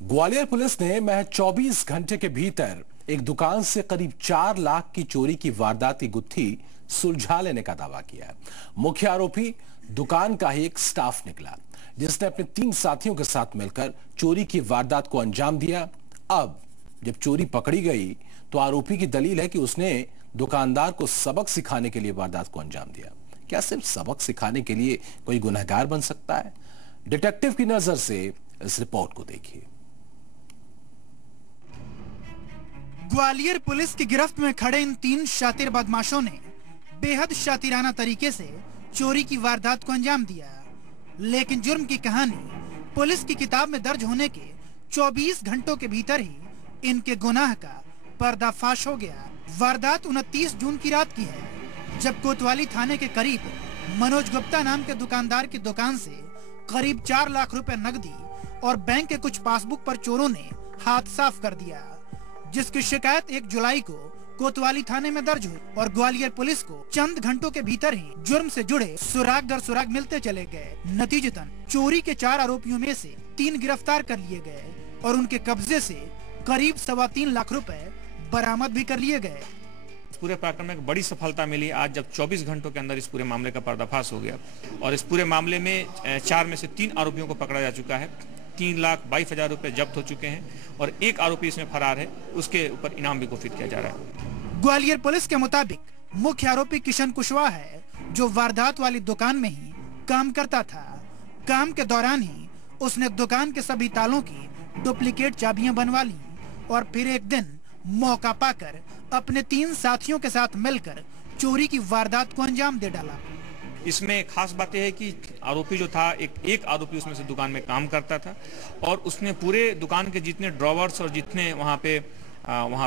Gwalior police ने महज 24 घंटे के भीतर एक दुकान से करीब 4 लाख की चोरी की वारदात की गुत्थी सुलझा लेने का दावा किया है। मुख्य आरोपी दुकान का ही एक स्टाफ निकला, जिसने अपने 3 साथियों के साथ मिलकर चोरी की वारदात को अंजाम दिया। अब जब चोरी पकड़ी गई तो आरोपी की दलील है कि उसने दुकानदार को सबक सिखाने के लिए वारदात को अंजाम दिया। क्या सिर्फ सबक सिखाने के लिए कोई गुनहगार बन सकता है? डिटेक्टिव की नजर से इस रिपोर्ट को देखिए। ग्वालियर पुलिस की गिरफ्त में खड़े इन 3 शातिर बदमाशों ने बेहद शातिराना तरीके से चोरी की वारदात को अंजाम दिया। लेकिन जुर्म की कहानी पुलिस की किताब में दर्ज होने के 24 घंटों के भीतर ही इनके गुनाह का पर्दाफाश हो गया। वारदात 29 जून की रात की है, जब कोतवाली थाने के करीब मनोज गुप्ता नाम के दुकानदार की दुकान से करीब 4 लाख रुपए नकदी और बैंक के कुछ पासबुक पर चोरों ने हाथ साफ कर दिया, जिसकी शिकायत 1 जुलाई को कोतवाली थाने में दर्ज हुई और ग्वालियर पुलिस को चंद घंटों के भीतर ही जुर्म से जुड़े सुराग दर सुराग मिलते चले गए। नतीजतन चोरी के 4 आरोपियों में से 3 गिरफ्तार कर लिए गए और उनके कब्जे से करीब 3.25 लाख रुपए बरामद भी कर लिए गए। पूरे प्रकरण में एक बड़ी सफलता मिली आज, जब 24 घंटों के अंदर इस पूरे मामले का पर्दाफाश हो गया और इस पूरे मामले में 4 में से 3 आरोपियों को पकड़ा जा चुका है। 3,22,000 रुपए जब्त हो चुके हैं और 1 आरोपी इसमें फरार है, उसके ऊपर इनाम भी घोषित किया जा रहा है। ग्वालियर पुलिस के मुताबिक मुख्य आरोपी किशन कुशवाहा है, जो वारदात वाली दुकान में ही काम करता था। काम के दौरान ही उसने दुकान के सभी तालों की डुप्लीकेट चाबियां बनवा ली और फिर एक दिन मौका पाकर अपने 3 साथियों के साथ मिलकर चोरी की वारदात को अंजाम दे डाला। इसमें खास बात यह है कि आरोपी जो था एक आरोपी उसमें से दुकान में काम करता था और उसने पूरे दुकान के जितने ड्रॉवर्स और जितने वहाँ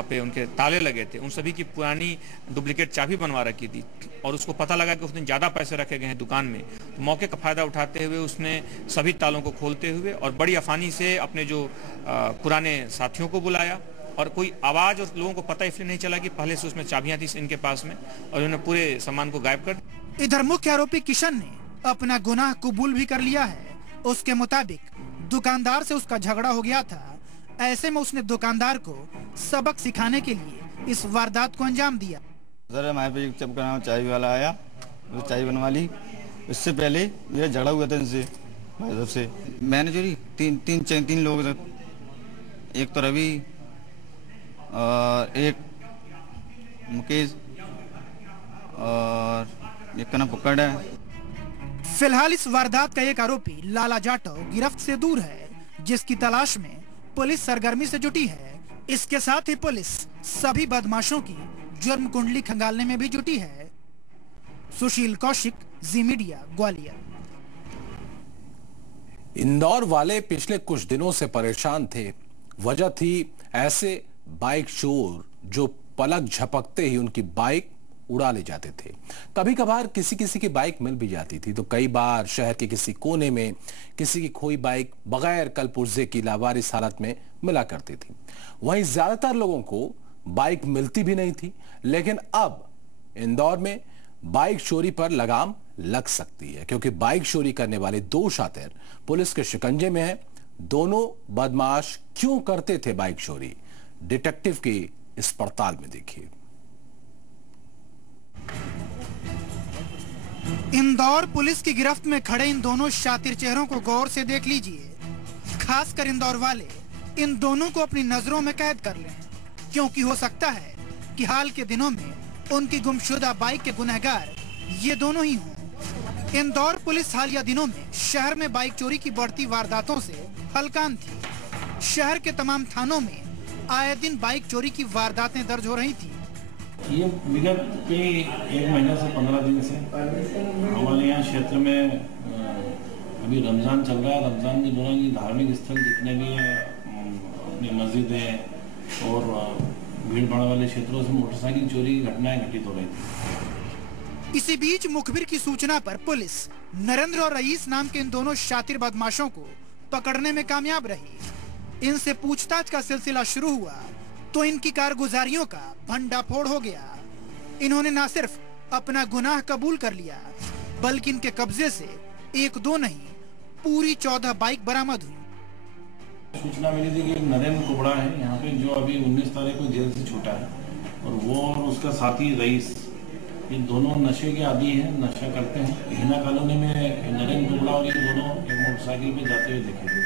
पे उनके ताले लगे थे, उन सभी की पुरानी डुप्लीकेट चाबी बनवा रखी थी और उसको पता लगा कि उसने ज़्यादा पैसे रखे गए हैं दुकान में, तो मौके का फायदा उठाते हुए उसने सभी तालों को खोलते हुए और बड़ी आसानी से अपने जो पुराने साथियों को बुलाया और कोई आवाज़ और लोगों को पता इसलिए नहीं चला कि पहले से उसमें चाबियां थी इनके पास में और उन्होंने पूरे सामान को गायब कर दिया। इधर मुख्य आरोपी किशन ने अपना गुनाह कबूल भी कर लिया है। उसके मुताबिक दुकानदार से उसका झगड़ा हो गया था, ऐसे में उसने दुकानदार को सबक सिखाने के लिए इस वारदात को अंजाम दिया। सर हमारे पे जब का चाय वाला आया तो चाय बनवा ली। इससे पहले मेरा झगड़ा हुआ था इनसे, भाई से मैंने चोरी 3 लोग, एक तो रवि और एक मुकेश और एक का नाम पकड़ है। फिलहाल इस वारदात का एक आरोपी लाला जाटव गिरफ्त से दूर है, जिसकी तलाश में पुलिस सरगर्मी से जुटी है। इसके साथ ही पुलिस सभी बदमाशों की जुर्म कुंडली खंगालने में भी जुटी है। सुशील कौशिक, जी मीडिया, ग्वालियर। इंदौर वाले पिछले कुछ दिनों से परेशान थे। वजह थी ऐसे बाइक चोर जो पलक झपकते ही उनकी बाइक उड़ा ले जाते थे। कभी कभार किसी की बाइक मिल भी जाती थी, तो कई बार शहर के किसी कोने में किसी की खोई बाइक बगैर कल पुर्जे की लावारिस हालत में मिला करती थी। वहीं ज्यादातर लोगों को बाइक मिलती भी नहीं थी। लेकिन अब इंदौर में बाइक चोरी पर लगाम लग सकती है, क्योंकि बाइक चोरी करने वाले 2 शातिर पुलिस के शिकंजे में हैं। दोनों बदमाश क्यों करते थे बाइक चोरी? डिटेक्टिव की इस पड़ताल में देखिए। इंदौर पुलिस की गिरफ्त में खड़े इन दोनों शातिर चेहरों को गौर से देख लीजिए। खासकर इंदौर वाले इन दोनों को अपनी नजरों में कैद कर लें, क्योंकि हो सकता है कि हाल के दिनों में उनकी गुमशुदा बाइक के गुनहगार ये दोनों ही हों। इंदौर पुलिस हालिया दिनों में शहर में बाइक चोरी की बढ़ती वारदातों से हलकान थी। शहर के तमाम थानों में आए दिन बाइक चोरी की वारदातें दर्ज हो रही थी। ये विगत के 1 महीने से 15 दिन से हमारे यहाँ क्षेत्र में अभी रमज़ान चल रहा है। रमज़ान के दौरान ये धार्मिक स्थल जितने भी हैं, अपनी मस्जिदें और भीड़ भाड़ वाले क्षेत्रों से मोटरसाइकिल चोरी की घटनाएं घटित हो रही थी। इसी बीच मुखबिर की सूचना पर पुलिस नरेंद्र और रईस नाम के इन दोनों शातिर बदमाशों को पकड़ने में कामयाब रही। इनसे पूछताछ का सिलसिला शुरू हुआ तो इनकी कारगुजारियों का भंडाफोड़ हो गया। इन्होंने न सिर्फ अपना गुनाह कबूल कर लिया, बल्कि इनके कब्जे से 1-2 नहीं पूरी 14 बाइक बरामद हुई। सूचना मिली थी कि एक नरेंद्र कुबड़ा है यहाँ पे, जो अभी 19 तारीख को जेल से छूटा है, और वो और उसका साथी रईस, ये दोनों नशे के आदी हैं, नशा करते हैं। हिना कॉलोनी में नरेंद्र कुबड़ा और ये दोनों एक मोटरसाइकिल पे जाते हुए दिखे थे।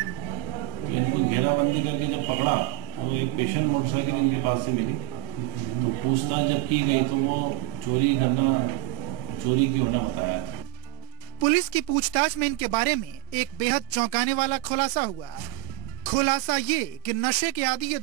तो इनको घेराबंदी करके जब पकड़ा तो एक पेशेंट मोटरसाइकिल इनके पास से मिली, तो पूछताछ जब की गई तो वो चोरी की होना बताया था। पुलिस की पूछताछ में इनके बारे में एक बेहद चौंकाने वाला खुलासा हुआ। खुलासा ये कि नशे के आदी ये